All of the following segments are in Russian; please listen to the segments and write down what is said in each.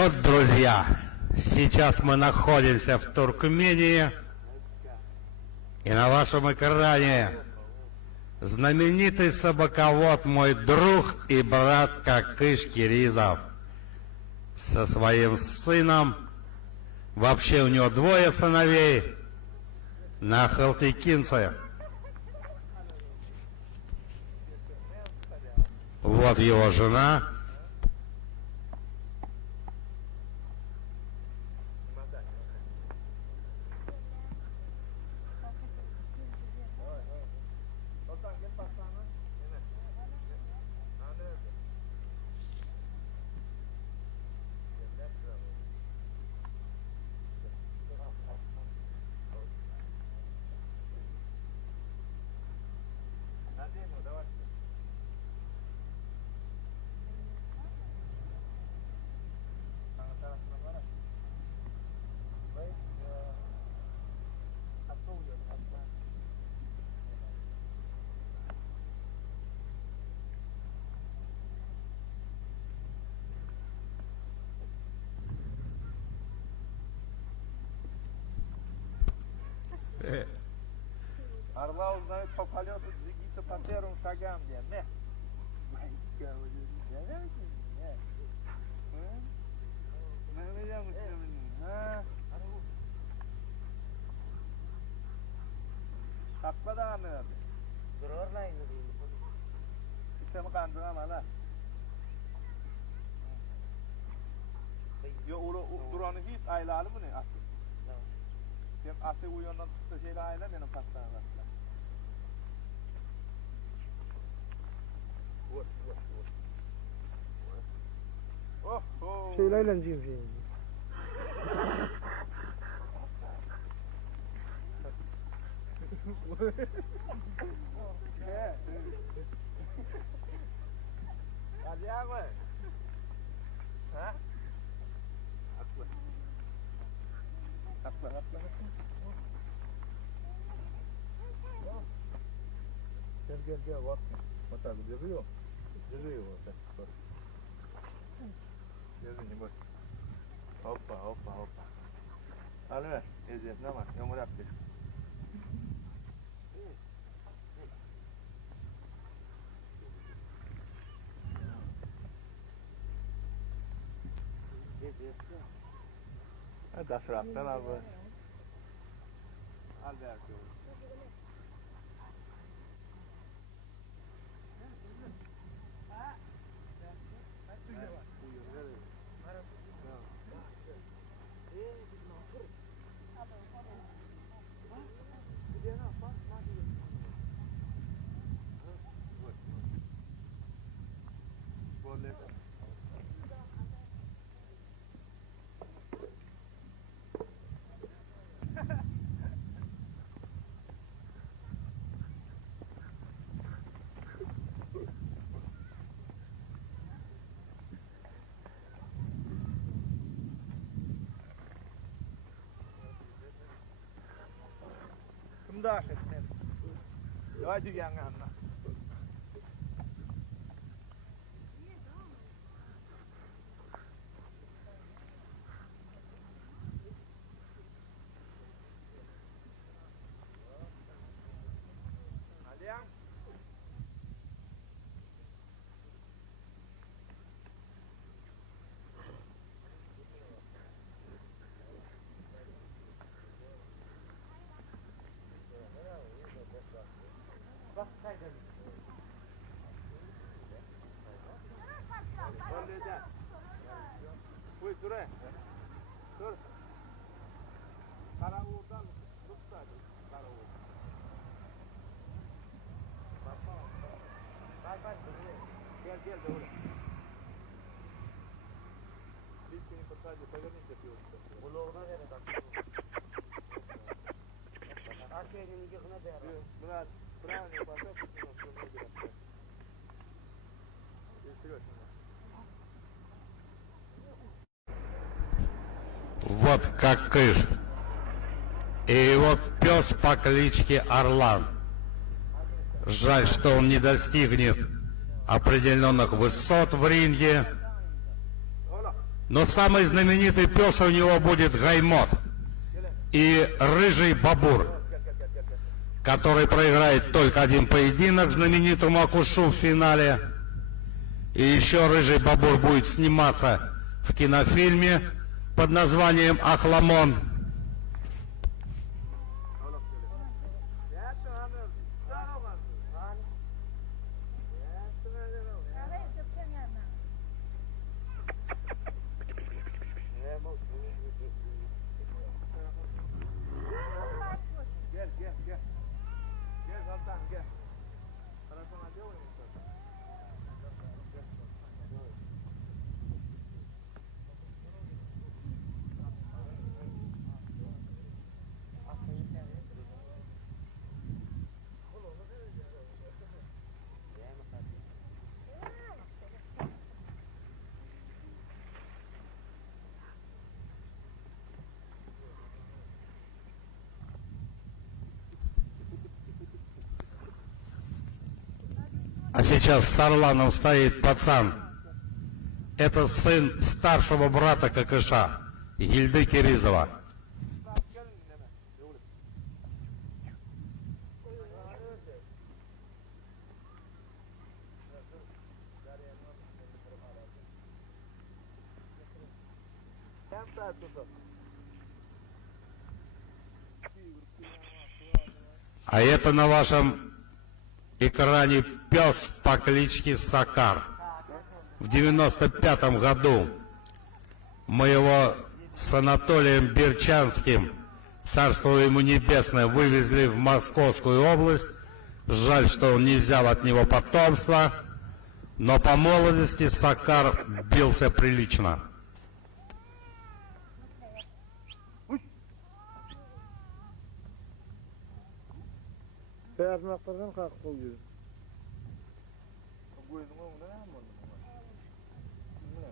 Вот, друзья, сейчас мы находимся в Туркмении, и на вашем экране знаменитый собаковод, мой друг и брат Какыш Киризов со своим сыном. Вообще у него двое сыновей на Халтыкинце. Вот его жена. Орла узнают по полету Джигита по первым шагам. Takmadan mı? Dururlayın mı? İşte kandıran hala. Yo duranı hiç aylalı mı ne asıl? Sen asıl uyandan tuttu şeyle ayla benim pastanı asla. Oh oh. Şeylerle cimri. Hadi abi. Ha? Haklı. Haklı. Gel bak. Bak abi görüyor. Görüyor bak. Görüyor bak. Hoppa. Al ver. Eziyet ne var? Yağmur yaptı. Das raptan abi. Al ver. Kimda şeklen? Hadi yanına. Aliang. Uy dur. Dur. Karavuğdan tut da karavuğ. Bak. Gel doğru. Biz seni kurtardı. Söylemeyin yapıyoruz. Buluğuna verin bak. Aşağıya yıkına değer. Murat. Правильно, пожалуйста, что мы делаем. Вот Какыш и его пес по кличке Орлан. Жаль, что он не достигнет определенных высот в ринге. Но самый знаменитый пес у него будет Гаймот и Рыжий Бабур, который проиграет только один поединок знаменитому Акушу в финале. И еще Рыжий Бабур будет сниматься в кинофильме под названием «Ахламон». Gel Hasan gel. Sana sana diyor muyum sen? А сейчас с Орланом стоит пацан. Это сын старшего брата Какыша, Ильды Киризова. Gelin dinleme. Yavrum. Hem saat tutun. А это на вашем экране пес по кличке Сакар. В 95-м году мы его с Анатолием Берчанским, царство ему небесное, вывезли в Московскую область. Жаль, что он не взял от него потомства, но по молодости Сакар бился прилично. Beyaz noktadan kalkıp oluyor. Gözüm önünde ne yapmadın? Ne?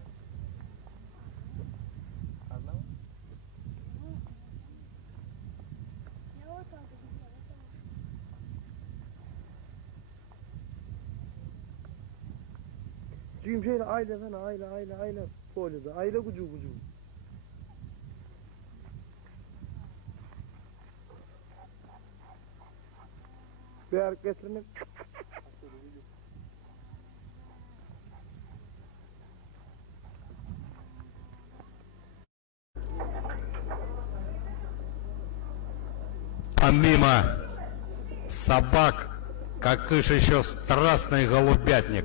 Anladın mı? Cim şeyle aile falan aile polide aile gücü. Bir hareketini Помимо собак, Какыш еще страстный голубятник.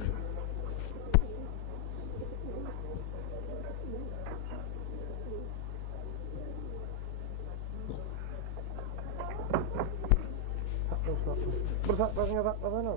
bir saklasına saklasana.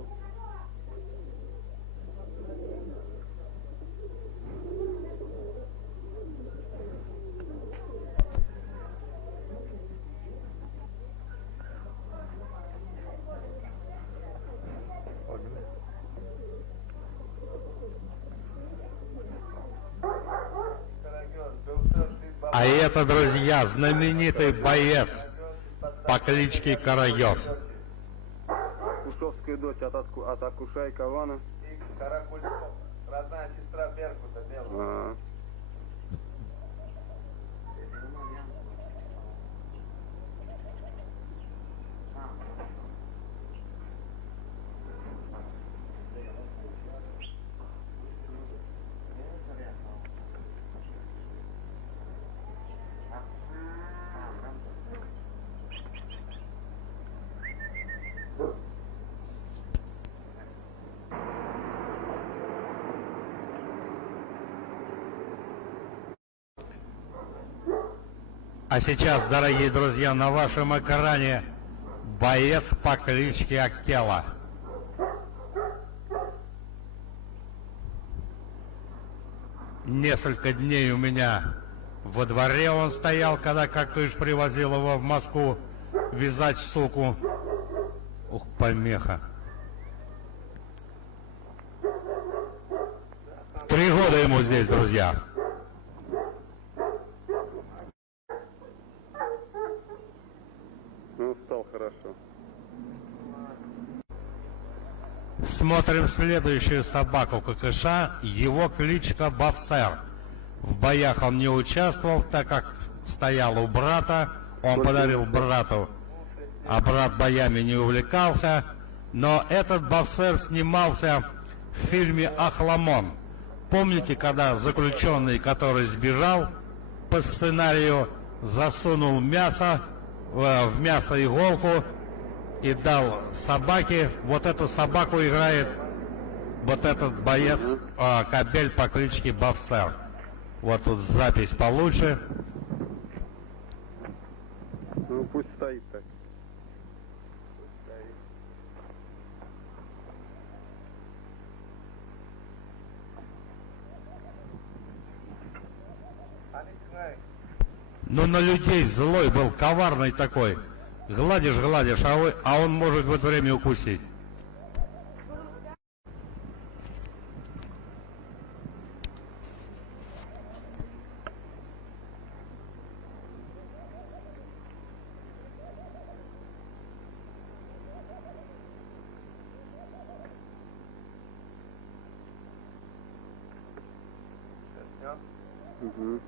А это, друзья, знаменитый боец по кличке Карайос. Кушовская дочь от Акуша и Кавана. И Каракульцов. Родная сестра Беркута белая. А сейчас, дорогие друзья, на вашем экране боец по кличке Акела. Несколько дней у меня во дворе он стоял, когда Какыш привозил его в Москву вязать суку. Ух, помеха. 3 года ему здесь, друзья. Ну, стал хорошо. Смотрим Смотрим следующую собаку Какыша. Его кличка Бавсер. В боях он не участвовал, так как стоял у брата. Он подарил брату, а брат боями не увлекался. Но этот боксер снимался в фильме «Ахламон». Помните, когда заключенный, который сбежал по сценарию, засунул мясо в мясо иголку и дал собаке? Вот эту собаку играет вот этот боец Кобель по кличке Боксер. Вот тут запись получше. Ну пусть стоит так. Ну, на людей злой был, коварный такой. Гладишь, гладишь, а он может в это время укусить. Угу.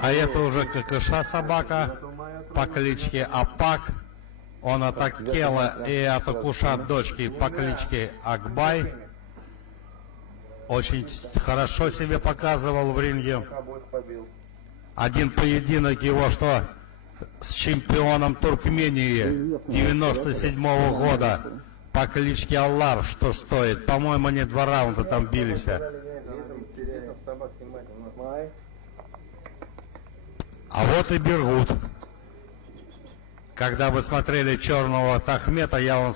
А это уже ККШ собака по кличке Апак. Он от Акела и от Акуша дочки по кличке Акбай. Очень хорошо себя показывал в ринге. Один поединок его, что с чемпионом Туркмении 97-го года по кличке Аллар, что стоит. По-моему, они 2 раунда там бились. А вот и Бергут. Когда вы смотрели «Черного Тахмета», я вам